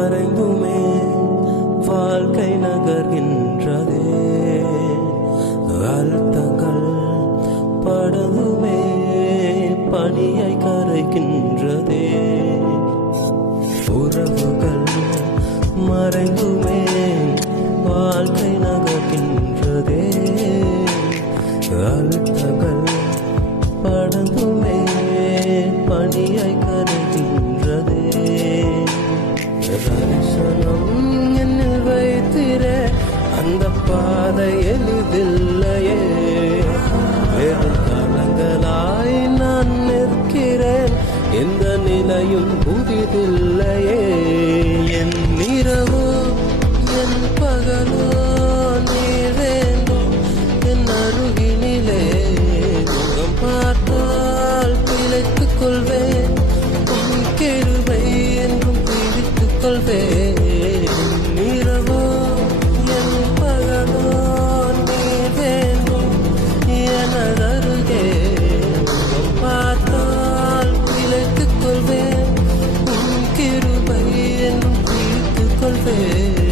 மறைந்துமே வாழ்க்கை நகர்கின்றதே. அழுத்தங்கள் படதுமே பனியை கரைக்கின்றதே. உறவுகள் மறைந்துமே வாழ்க்கை நகர்கின்றதே. அழுத்தங்கள் படதுமே பனியை கரைக்கின்றதே. தரிசனம் என்னில் வைத்திரே, அந்த பாதை எளிதில்லையே. வெறும் காலங்களாய் நான் நிற்கிறேன், எந்த நிலையும் புதிதில்லையே. என் இரவோ என் பகலோ நீ வேண்டும் என் அருகினிலே. முகம் பார்த்தால் பிழைத்துக் கொள்வேன், உன் கெருவை என்றும் பிடித்துக் கொள்வேன். இரவோ என் பகலோ நீ வேண்டும் எனதருகே. முகம் பார்த்தால் பிழைத்துக் கொள்வேன், உன் கிருபை என்றும் பிடித்துக் கொள்வேன்.